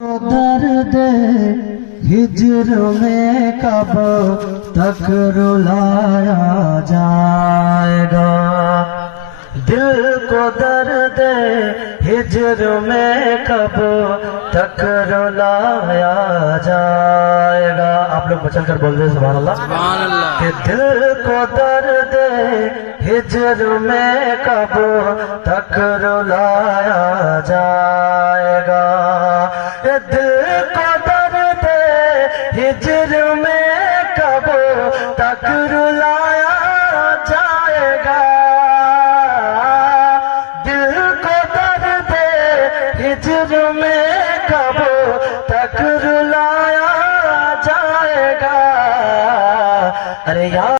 दर्द हिजर में कब तक रुलाया जाएगा। दिल को दर्द हिजर में कब तक रुलाया जाएगा। आप लोग बचल कर बोल रहे सुभान अल्लाह। कि दिल को दर्द हिजर में कब तक रुलाया जाएगा। दिल को दर्द हिजर में कब तक रुलाया जाएगा। दिल को दर्द हिजर में कब तक रुलाया जाएगा। अरे यार